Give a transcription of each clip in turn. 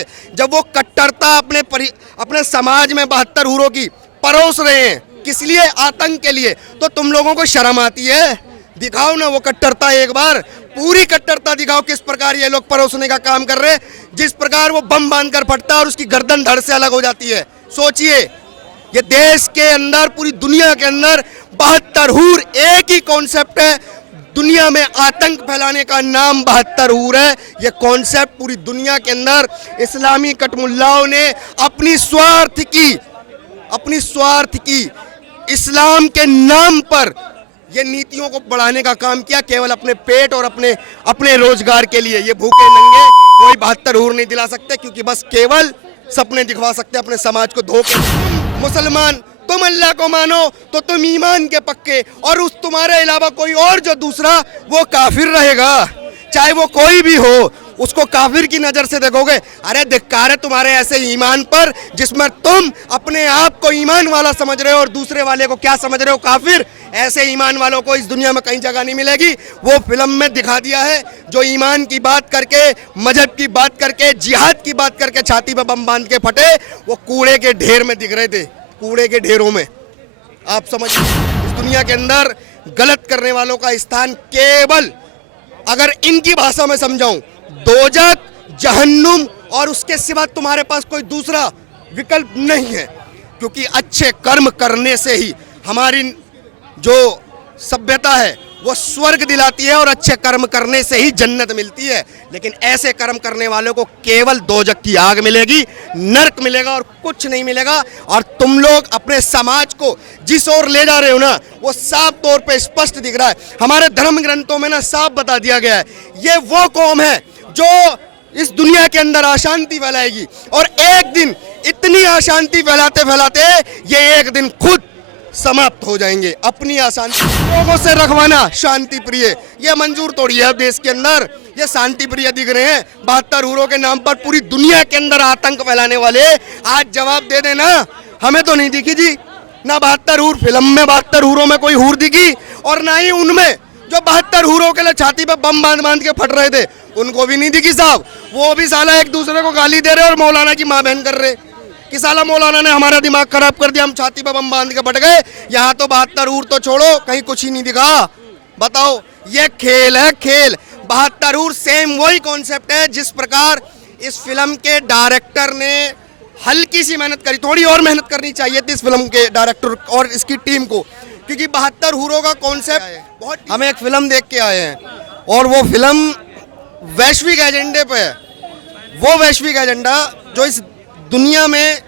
लिए, जब वो कट्टरता अपने समाज में 72 हूरों की परोस रहे हैं, किस लिए? आतंक के लिए। तो तुम लोगों को शर्म आती है? दिखाओ ना वो कट्टरता, एक बार पूरी कट्टरता दिखाओ, किस प्रकार ये लोग परोसने का काम कर रहे हैं, जिस प्रकार वो बम बांधकर फटता है और उसकी गर्दन धड़ से अलग हो जाती है। सोचिए, ये देश के अंदर, पूरी दुनिया के अंदर 72 हूर एक ही कॉन्सेप्ट है। दुनिया में आतंक फैलाने का नाम 72 हूर है। ये कॉन्सेप्ट पूरी दुनिया के अंदर इस्लामी कटमुल्लाओं ने अपनी स्वार्थ की इस्लाम के नाम पर ये नीतियों को बढ़ाने का काम किया, केवल अपने पेट और अपने रोजगार के लिए। ये भूखे नंगे कोई 72 हूर नहीं दिला सकते, क्योंकि बस केवल सपने दिखवा सकते अपने समाज को धोखे। मुसलमान, तुम अल्लाह को मानो तो तुम ईमान के पक्के, और उस तुम्हारे अलावा कोई और जो दूसरा, वो काफिर रहेगा, चाहे वो कोई भी हो, उसको काफिर की नजर से देखोगे। अरे धिक्कार है तुम्हारे ऐसे ईमान पर, जिसमें तुम अपने आप को ईमान वाला समझ रहे हो और दूसरे वाले को क्या समझ रहे हो? काफिर। ऐसे ईमान वालों को इस दुनिया में कहीं जगह नहीं मिलेगी। वो फिल्म में दिखा दिया है, जो ईमान की बात करके, मजहब की बात करके, जिहाद की बात करके छाती पर बम बांध के फटे, वो कूड़े के ढेर में दिख रहे थे, कूड़े के ढेरों में। आप समझिए, इस दुनिया के अंदर गलत करने वालों का स्थान केवल, अगर इनकी भाषा में समझाऊं, दोजख, जहन्नुम, और उसके सिवा तुम्हारे पास कोई दूसरा विकल्प नहीं है। क्योंकि अच्छे कर्म करने से ही हमारी जो सभ्यता है वो स्वर्ग दिलाती है, और अच्छे कर्म करने से ही जन्नत मिलती है। लेकिन ऐसे कर्म करने वालों को केवल दोजख की आग मिलेगी, नरक मिलेगा, और कुछ नहीं मिलेगा। और तुम लोग अपने समाज को जिस ओर ले जा रहे हो ना, वो साफ तौर पे स्पष्ट दिख रहा है। हमारे धर्म ग्रंथों में ना साफ बता दिया गया है, ये वो कौम है जो इस दुनिया के अंदर अशांति फैलाएगी, और एक दिन इतनी अशांति फैलाते फैलाते ये एक दिन खुद समाप्त हो जाएंगे। अपनी अशांति लोगों से रखवाना शांति प्रिय, ये मंजूर थोड़ी है देश के अंदर। ये शांति प्रिय दिख रहे हैं 72 हूरों के नाम पर पूरी दुनिया के अंदर आतंक फैलाने वाले। आज जवाब दे देना, हमें तो नहीं दिखी जी, ना 72 हूर फिल्म में 72 हूरों में कोई हूर दिखी, और ना ही उनमें जो 72 हूरों के लिए छाती पे बम बांध के फट रहे थे, उनको भी नहीं दिखी साहब। वो भी साला एक दूसरे को गाली दे रहे और मौलाना की माँ बहन कर रहे कि साला मौलाना ने हमारा दिमाग खराब कर दिया, हम छाती पे बम बांध के फट गए। यहाँ तो 72 हूर तो छोड़ो, कहीं कुछ ही नहीं दिखा। बताओ, ये खेल है, खेल। 72 हूर सेम वही कॉन्सेप्ट है, जिस प्रकार इस फिल्म के डायरेक्टर ने हल्की सी मेहनत करी, थोड़ी और मेहनत करनी चाहिए थी इस फिल्म के डायरेक्टर और इसकी टीम को, क्योंकि 72 हूरों का कॉन्सेप्ट बहुत। हम एक फिल्म देख के आए हैं, और वो फिल्म वैश्विक एजेंडे पे है। वो वैश्विक एजेंडा जो इस दुनिया में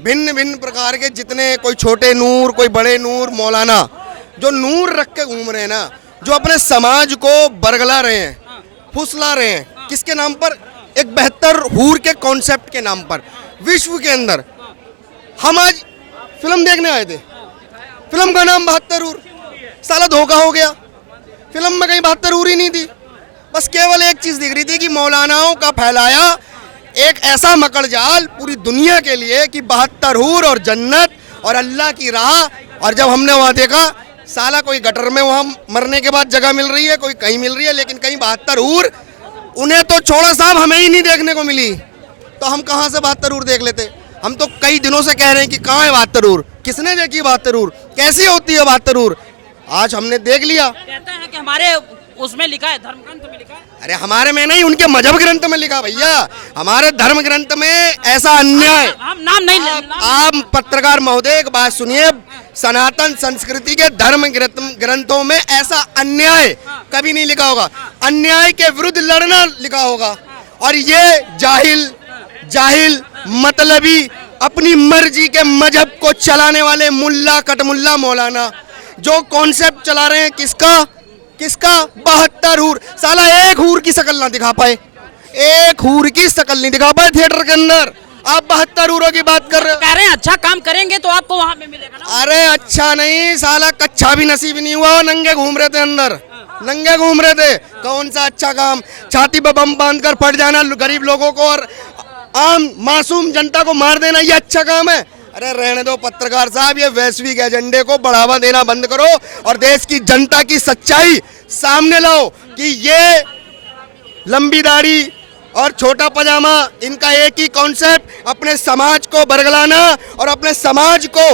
भिन्न भिन्न प्रकार के जितने, कोई छोटे नूर, कोई बड़े नूर, मौलाना जो नूर रख के घूम रहे हैं ना, जो अपने समाज को बरगला रहे हैं, फुसला रहे हैं, किसके नाम पर? एक 72 हूर के कॉन्सेप्ट के नाम पर। विश्व के अंदर हम आज फिल्म देखने आए थे, फिल्म का नाम 72 हूर। साला धोखा हो गया, फिल्म में कहीं 72 हूर ही नहीं थी। बस केवल एक चीज दिख रही थी कि मौलानाओं का फैलाया एक ऐसा मकड़ जाल पूरी दुनिया के लिए कि 72 हूर और जन्नत और अल्लाह की राह। और जब हमने वहाँ देखा, साला कोई गटर में वहाँ मरने के बाद जगह मिल रही है, कोई कहीं मिल रही है, लेकिन कहीं 72 हूर उन्हें तो छोड़ो साहब, हमें ही नहीं देखने को मिली। तो हम कहाँ से 72 हूर देख लेते? हम तो कई दिनों से कह रहे हैं कि कहाँ है 72 हूर, किसने देखी 72 हूर, कैसी होती है 72 हूर। आज हमने देख लिया। कहते हैं कि हमारे उसमें लिखा है, धर्म ग्रंथ में लिखा है। अरे हमारे में नहीं, उनके मजहब ग्रंथ में लिखा भैया। हमारे धर्म ग्रंथ में ऐसा अन्याय। हम नाम नहीं लेंगे। आप पत्रकार महोदय एक बात सुनिए, सनातन संस्कृति के धर्म ग्रंथों में ऐसा अन्याय कभी नहीं लिखा होगा। अन्याय के विरुद्ध लड़ना लिखा होगा। और ये जाहिल मतलबी अपनी मर्जी के मजहब को चलाने वाले मुल्ला कटमुल्ला मौलाना जो कॉन्सेप्ट चला रहे हैं, किसका 72 हूर। साला एक हूर की शकल ना दिखा पाए, एक हूर की शकल नहीं दिखा पाए थिएटर के अंदर। आप 72 हूरों की बात कर रहे हैं। अच्छा काम करेंगे तो आपको वहाँ पे मिलेगा ना। अरे अच्छा नहीं, साला कच्चा भी नसीब नहीं हुआ। नंगे घूम रहे थे अंदर, नंगे घूम रहे थे। कौन सा अच्छा काम? छाती पे बम बांध कर फट जाना गरीब लोगों को और आम मासूम जनता को मार देना, ये अच्छा काम है? अरे रहने दो पत्रकार साहब, ये वैश्विक एजेंडे को बढ़ावा देना बंद करो और देश की जनता की सच्चाई सामने लाओ कि ये लंबी दाढ़ी और छोटा पजामा, इनका एक ही कॉन्सेप्ट, अपने समाज को बरगलाना और अपने समाज को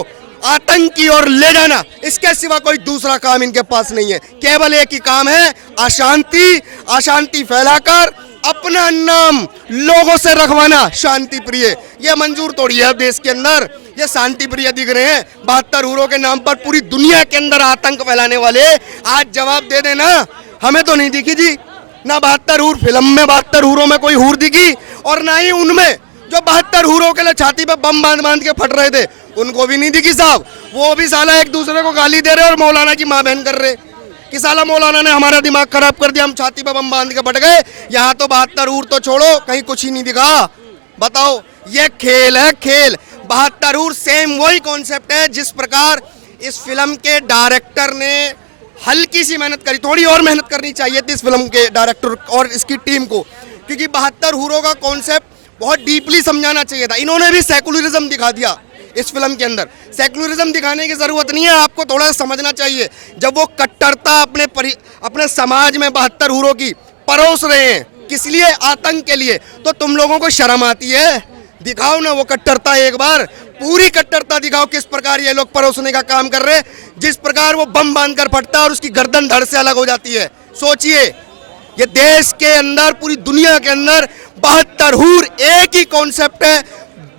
आतंक की ओर ले जाना। इसके सिवा कोई दूसरा काम इनके पास नहीं है। केवल एक ही काम है, अशांति, अशांति फैलाकर अपना नाम लोगों से रखवाना, शांति प्रिय। ये मंजूर थोड़ी है अब देश के अंदर। ये शांति प्रिय दिख रहे हैं 72 हूरों के नाम पर पूरी दुनिया के अंदर आतंक फैलाने वाले। आज जवाब दे देना, हमें तो नहीं दिखी जी, ना 72 हूर फिल्म में 72 हूरों में कोई हूर दिखी, और ना ही उनमें जो 72 हूरों के लिए छाती पे बम बांध बांध के फट रहे थे उनको भी नहीं दिखी साहब। वो भी साला एक दूसरे को गाली दे रहे और मौलाना की माँ बहन कर रहे कि साला मौलाना ने हमारा दिमाग खराब कर दिया, हम छाती पे बम बांध के फट गए। यहाँ तो 72 हूर तो छोड़ो, कहीं कुछ ही नहीं दिखा। बताओ, ये खेल है, खेल। 72 हूर सेम वही कॉन्सेप्ट है जिस प्रकार इस फिल्म के डायरेक्टर ने हल्की सी मेहनत करी, थोड़ी और मेहनत करनी चाहिए थी इस फिल्म के डायरेक्टर और इसकी टीम को, क्योंकि 72 हूरों का कॉन्सेप्ट बहुत डीपली समझाना चाहिए था। इन्होंने भी सेकुलरिज्म दिखा दिया इस फिल्म के अंदर। सेकुलरिज्म दिखाने की जरूरत नहीं है, आपको थोड़ा समझना चाहिए। जब वो कट्टरता अपने समाज में 72 हूरों की परोस रहे हैं, किस लिए? आतंक के लिए, तो तुम लोगों को शर्म आती है? दिखाओ ना वो कट्टरता, एक बार पूरी कट्टरता दिखाओ, किस प्रकार ये लोग परोसने का काम कर रहे हैं। जिस प्रकार वो बम बांध कर फटता है और उसकी गर्दन धड़ से अलग हो जाती है। सोचिए, ये देश के अंदर, पूरी दुनिया के अंदर 72 हूर एक ही कॉन्सेप्ट है।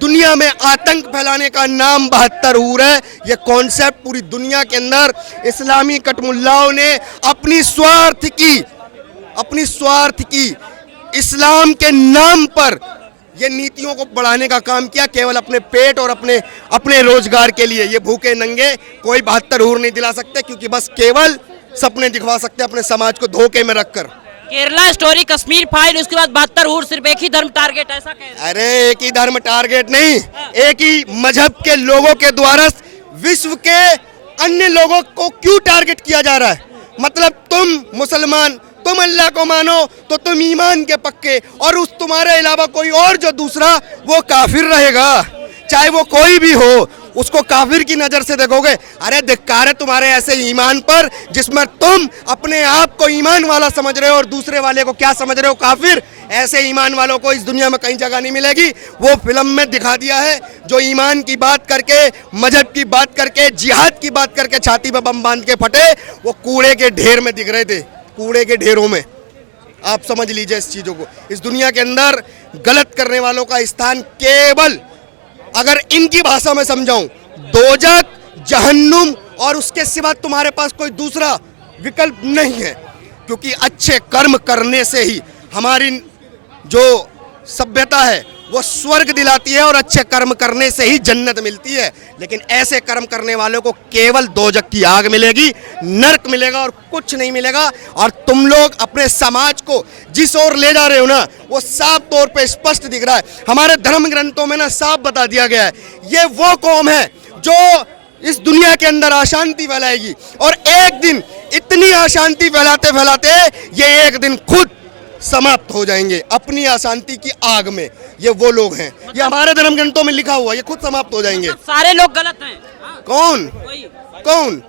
दुनिया में आतंक फैलाने का नाम 72 हूर है। ये कॉन्सेप्ट पूरी दुनिया के अंदर इस्लामी कटमुल्लाओं ने अपनी स्वार्थ की इस्लाम के नाम पर ये नीतियों को बढ़ाने का काम किया, केवल अपने पेट और अपने रोजगार के लिए। ये भूखे नंगे कोई 72 हूर नहीं दिला सकते, क्योंकि बस केवल सपने दिखवा सकते अपने समाज को धोखे में रखकर। केरला स्टोरी, कश्मीर फाइल, उसके बाद 72 हूर, सिर्फ एक ही धर्म टारगेट, ऐसा कह रहे हैं? अरे एक ही धर्म टारगेट नहीं, एक ही मजहब के लोगों के द्वारा विश्व के अन्य लोगों को क्यों टारगेट किया जा रहा है? मतलब तुम मुसलमान, तुम अल्लाह को मानो तो तुम ईमान के पक्के, और उस तुम्हारे अलावा कोई और जो दूसरा, वो काफिर रहेगा। चाहे वो कोई भी हो, उसको काफिर की नजर से देखोगे। अरे धिक्कार है तुम्हारे ऐसे ईमान पर, जिसमें तुम अपने आप को ईमान वाला समझ रहे हो और दूसरे वाले को क्या समझ रहे हो? काफिर। ऐसे ईमान वालों को इस दुनिया में कहीं जगह नहीं मिलेगी। वो फिल्म में दिखा दिया है, जो ईमान की बात करके, मजहब की बात करके, जिहाद की बात करके छाती पे बम बांध के फटे, वो कूड़े के ढेर में दिख रहे थे, कूड़े के ढेरों में। आप समझ लीजिए इस चीजों को। इस दुनिया के अंदर गलत करने वालों का स्थान केवल, अगर इनकी भाषा में समझाऊं, दोजख, जहन्नुम, और उसके सिवा तुम्हारे पास कोई दूसरा विकल्प नहीं है। क्योंकि अच्छे कर्म करने से ही हमारी जो सभ्यता है वो स्वर्ग दिलाती है, और अच्छे कर्म करने से ही जन्नत मिलती है। लेकिन ऐसे कर्म करने वालों को केवल दोजख की आग मिलेगी, नर्क मिलेगा, और कुछ नहीं मिलेगा। और तुम लोग अपने समाज को जिस ओर ले जा रहे हो ना, वो साफ तौर पे स्पष्ट दिख रहा है। हमारे धर्म ग्रंथों में ना साफ बता दिया गया है, ये वो कौम है जो इस दुनिया के अंदर अशांति फैलाएगी, और एक दिन इतनी अशांति फैलाते फैलाते ये एक दिन खुद समाप्त हो जाएंगे अपनी अशांति की आग में। ये वो लोग हैं, ये हमारे धर्म ग्रंथों में लिखा हुआ, ये खुद समाप्त हो जाएंगे। सारे लोग गलत हैं? कौन कौन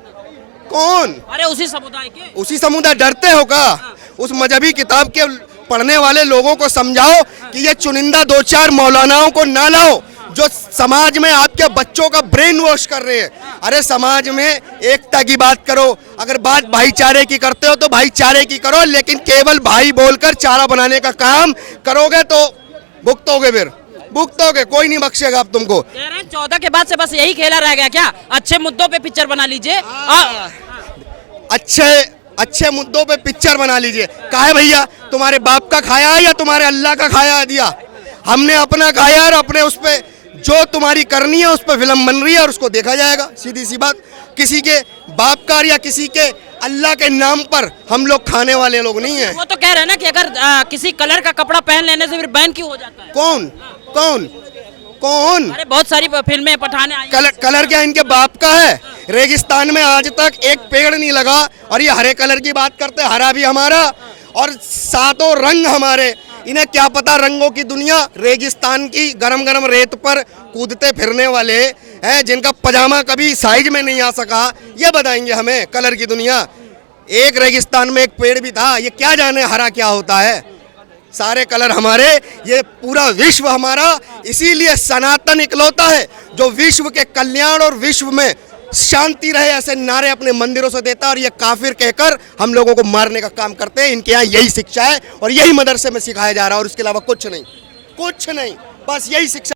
कौन? अरे उसी समुदाय के, उसी समुदाय। डरते हो का? उस मजहबी किताब के पढ़ने वाले लोगों को समझाओ कि ये चुनिंदा 2-4 मौलानाओं को ना लाओ जो समाज में आपके बच्चों का ब्रेन वॉश कर रहे हैं। अरे समाज में एकता की बात करो, अगर बात भाईचारे की करते हो तो भाईचारे की करो, लेकिन केवल भाई बोलकर चारा बनाने का काम करोगे तो भुगतोगे, फिर भुगतोगे, कोई नहीं बख्शेगा अब तुमको। कह रहे हैं 14 के बाद से बस यही खेला रह गया क्या? अच्छे मुद्दों पे पिक्चर बना लीजिए, अच्छे मुद्दों पे पिक्चर बना लीजिए। काहे भैया, तुम्हारे बाप का खाया है या तुम्हारे अल्लाह का खाया दिया? हमने अपना खाया, और अपने उस पे जो तुम्हारी करनी है उस पर फिल्म बन रही है, और उसको देखा जाएगा। सीधी सी बात, किसी के बाप का या किसी के अल्लाह के नाम पर हम लोग खाने वाले लोग नहीं हैं। वो तो कह रहे हैं ना कि अगर किसी कलर का कपड़ा पहन लेने से फिर बैन क्यों हो जाता है? कौन कौन कौन? अरे बहुत सारी फिल्में पठाने आई। कलर क्या इनके बाप का है? रेगिस्तान में आज तक एक पेड़ नहीं लगा, और ये हरे कलर की बात करते हैं। हरा भी हमारा और सातों रंग हमारे। इन्हें क्या पता रंगों की दुनिया। रेगिस्तान की गरम गरम रेत पर कूदते फिरने वाले हैं, जिनका पजामा कभी साइज में नहीं आ सका, ये बताएंगे हमें कलर की दुनिया। एक रेगिस्तान में एक पेड़ भी था, ये क्या जाने हरा क्या होता है। सारे कलर हमारे, ये पूरा विश्व हमारा। इसीलिए सनातन इकलौता है जो विश्व के कल्याण और विश्व में शांति रहे ऐसे नारे अपने मंदिरों से देता है, और ये काफिर कहकर हम लोगों को मारने का काम करते हैं। इनके यहाँ यही शिक्षा है और यही मदरसे में सिखाया जा रहा है, और उसके अलावा कुछ नहीं, बस यही शिक्षा।